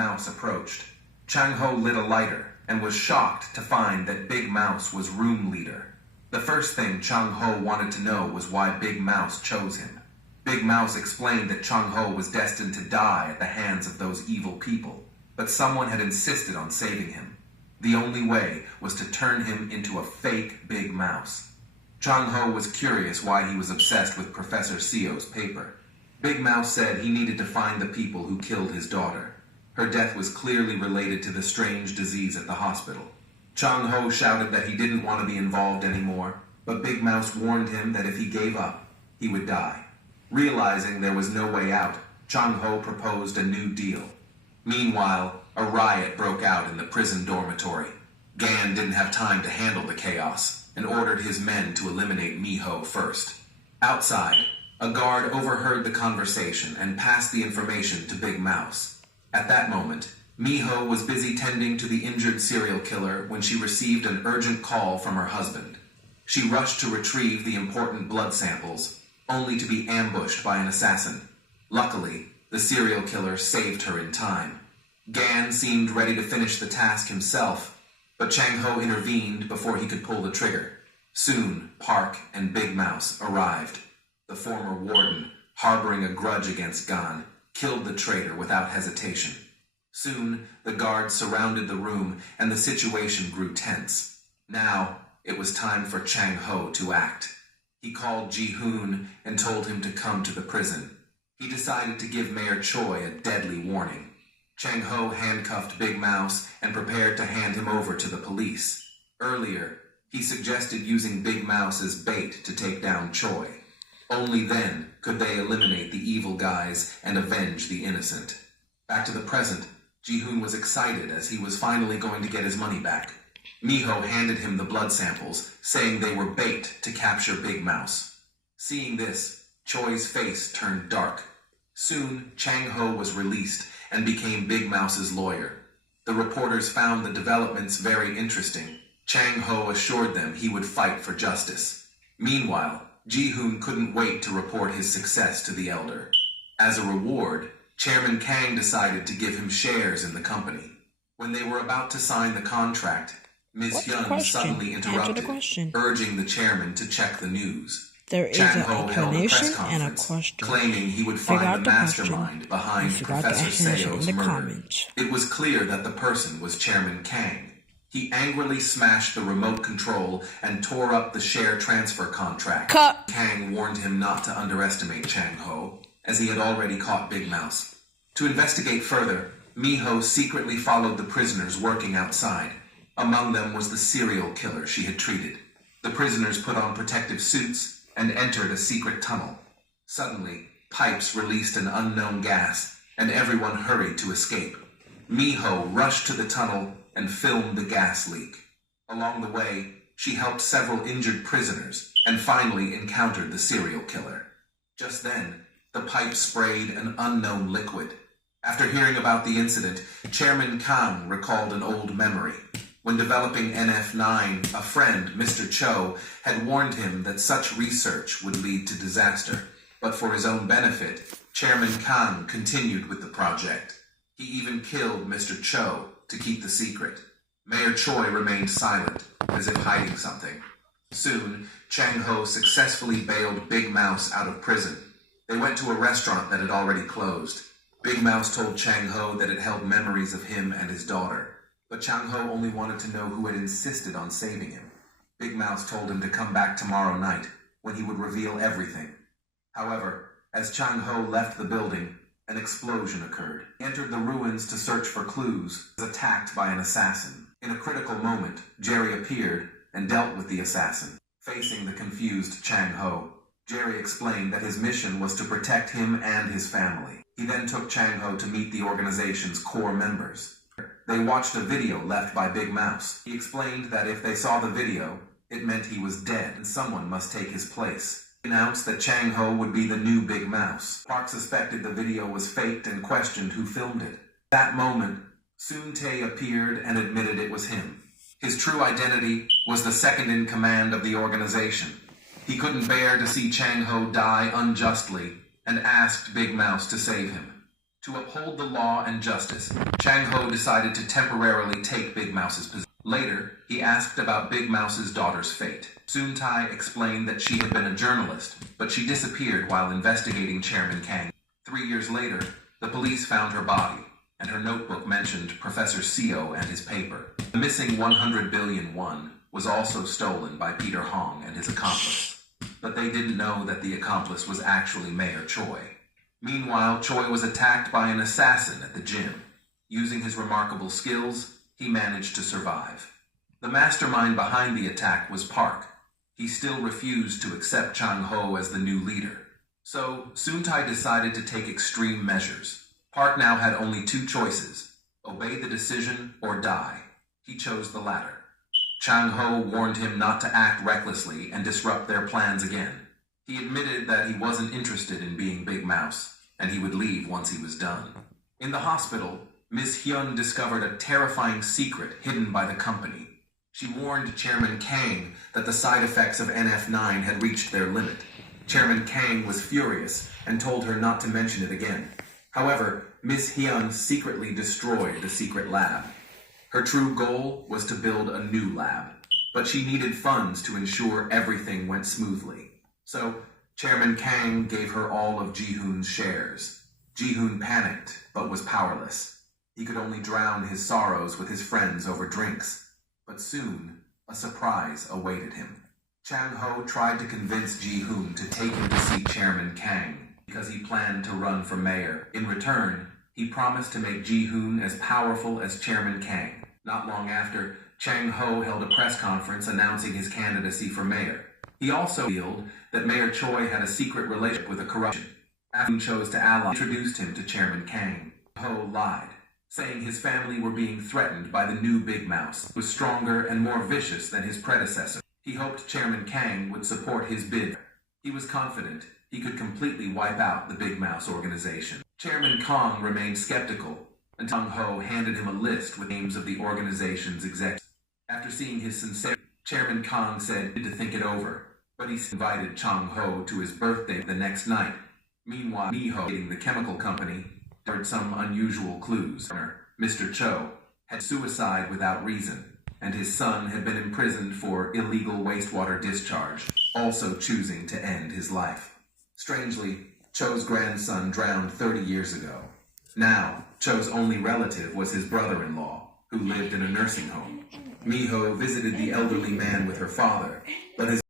Mouse approached. Chang Ho lit a lighter and was shocked to find that Big Mouse was room leader. The first thing Chang Ho wanted to know was why Big Mouse chose him. Big Mouse explained that Chang Ho was destined to die at the hands of those evil people, but someone had insisted on saving him. The only way was to turn him into a fake Big Mouse. Chang Ho was curious why he was obsessed with Professor Seo's paper. Big Mouse said he needed to find the people who killed his daughter. Her death was clearly related to the strange disease at the hospital. Chang Ho shouted that he didn't want to be involved anymore, but Big Mouse warned him that if he gave up, he would die. Realizing there was no way out, Chang Ho proposed a new deal. Meanwhile, a riot broke out in the prison dormitory. Gan didn't have time to handle the chaos and ordered his men to eliminate Miho first. Outside, a guard overheard the conversation and passed the information to Big Mouse. At that moment, Miho was busy tending to the injured serial killer when she received an urgent call from her husband. She rushed to retrieve the important blood samples, only to be ambushed by an assassin. Luckily, the serial killer saved her in time. Gan seemed ready to finish the task himself, but Chang Ho intervened before he could pull the trigger. Soon, Park and Big Mouse arrived. The former warden, harboring a grudge against Gan, killed the traitor without hesitation. Soon, the guards surrounded the room and the situation grew tense. Now, it was time for Chang Ho to act. He called Ji-hoon and told him to come to the prison. He decided to give Mayor Choi a deadly warning. Chang Ho handcuffed Big Mouse and prepared to hand him over to the police. Earlier, he suggested using Big Mouse as bait to take down Choi. Only then could they eliminate the evil guys and avenge the innocent. Back to the present, Ji-hoon was excited as he was finally going to get his money back. Miho handed him the blood samples, saying they were bait to capture Big Mouse. Seeing this, Choi's face turned dark. Soon, Chang Ho was released and became Big Mouse's lawyer. The reporters found the developments very interesting. Chang Ho assured them he would fight for justice. Meanwhile, Ji-hoon couldn't wait to report his success to the elder. As a reward, Chairman Kang decided to give him shares in the company. When they were about to sign the contract, Ms. Hyun suddenly interrupted, urging the chairman to check the news. There is Chang an Ho held a press explanation and a conference, question. claiming he would find the mastermind behind Professor Seo's murder. It was clear that the person was Chairman Kang. He angrily smashed the remote control and tore up the share transfer contract. Kang warned him not to underestimate Chang Ho, as he had already caught Big Mouse. To investigate further, Miho secretly followed the prisoners working outside. Among them was the serial killer she had treated. The prisoners put on protective suits and entered a secret tunnel. Suddenly, pipes released an unknown gas, and everyone hurried to escape. Miho rushed to the tunnel and filmed the gas leak. Along the way, she helped several injured prisoners and finally encountered the serial killer. Just then, the pipe sprayed an unknown liquid. After hearing about the incident, Chairman Kang recalled an old memory. When developing NF9, a friend, Mr. Cho, had warned him that such research would lead to disaster. But for his own benefit, Chairman Kang continued with the project. He even killed Mr. Cho to keep the secret. Mayor Choi remained silent, as if hiding something. Soon, Chang Ho successfully bailed Big Mouse out of prison. They went to a restaurant that had already closed. Big Mouse told Chang Ho that it held memories of him and his daughter. But Chang Ho only wanted to know who had insisted on saving him. Big Mouse told him to come back tomorrow night, when he would reveal everything. However, as Chang Ho left the building, an explosion occurred. He entered the ruins to search for clues, was attacked by an assassin. In a critical moment, Jerry appeared and dealt with the assassin. Facing the confused Chang Ho, Jerry explained that his mission was to protect him and his family. He then took Chang Ho to meet the organization's core members. They watched a video left by Big Mouse. He explained that if they saw the video, it meant he was dead and someone must take his place. He announced that Chang Ho would be the new Big Mouse. Park suspected the video was faked and questioned who filmed it. At that moment, Soon Tae appeared and admitted it was him. His true identity was the second in command of the organization. He couldn't bear to see Chang Ho die unjustly and asked Big Mouse to save him. To uphold the law and justice, Chang Ho decided to temporarily take Big Mouse's position. Later, he asked about Big Mouse's daughter's fate. Soon Tai explained that she had been a journalist, but she disappeared while investigating Chairman Kang. 3 years later, the police found her body, and her notebook mentioned Professor Seo and his paper. The missing 100 billion won was also stolen by Peter Hong and his accomplice. But they didn't know that the accomplice was actually Mayor Choi. Meanwhile, Choi was attacked by an assassin at the gym. Using his remarkable skills, he managed to survive. The mastermind behind the attack was Park. He still refused to accept Chang Ho as the new leader. So, Soon Tai decided to take extreme measures. Park now had only two choices: obey the decision or die. He chose the latter. Chang Ho warned him not to act recklessly and disrupt their plans again. He admitted that he wasn't interested in being Big Mouse, and he would leave once he was done. In the hospital, Ms. Hyun discovered a terrifying secret hidden by the company. She warned Chairman Kang that the side effects of NF9 had reached their limit. Chairman Kang was furious and told her not to mention it again. However, Ms. Hyun secretly destroyed the secret lab. Her true goal was to build a new lab, but she needed funds to ensure everything went smoothly. So, Chairman Kang gave her all of Ji-hoon's shares. Ji-hoon panicked, but was powerless. He could only drown his sorrows with his friends over drinks. But soon, a surprise awaited him. Chang Ho tried to convince Ji-hoon to take him to see Chairman Kang because he planned to run for mayor. In return, he promised to make Ji-hoon as powerful as Chairman Kang. Not long after, Chang Ho held a press conference announcing his candidacy for mayor. He also revealed that Mayor Choi had a secret relationship with a corruption. After he chose to ally, introduced him to Chairman Kang. Ho lied, saying his family were being threatened by the new Big Mouse, who was stronger and more vicious than his predecessor. He hoped Chairman Kang would support his bid. He was confident he could completely wipe out the Big Mouse organization. Chairman Kang remained skeptical until Chang Ho handed him a list with names of the organization's executives. After seeing his sincerity, Chairman Kang said to think it over, but he invited Chang Ho to his birthday the next night. Meanwhile, Miho, the chemical company, heard some unusual clues. Mr. Cho had suicide without reason, and his son had been imprisoned for illegal wastewater discharge, also choosing to end his life. Strangely, Cho's grandson drowned 30 years ago. Now, Cho's only relative was his brother-in-law, who lived in a nursing home. Miho visited the elderly man with her father, but his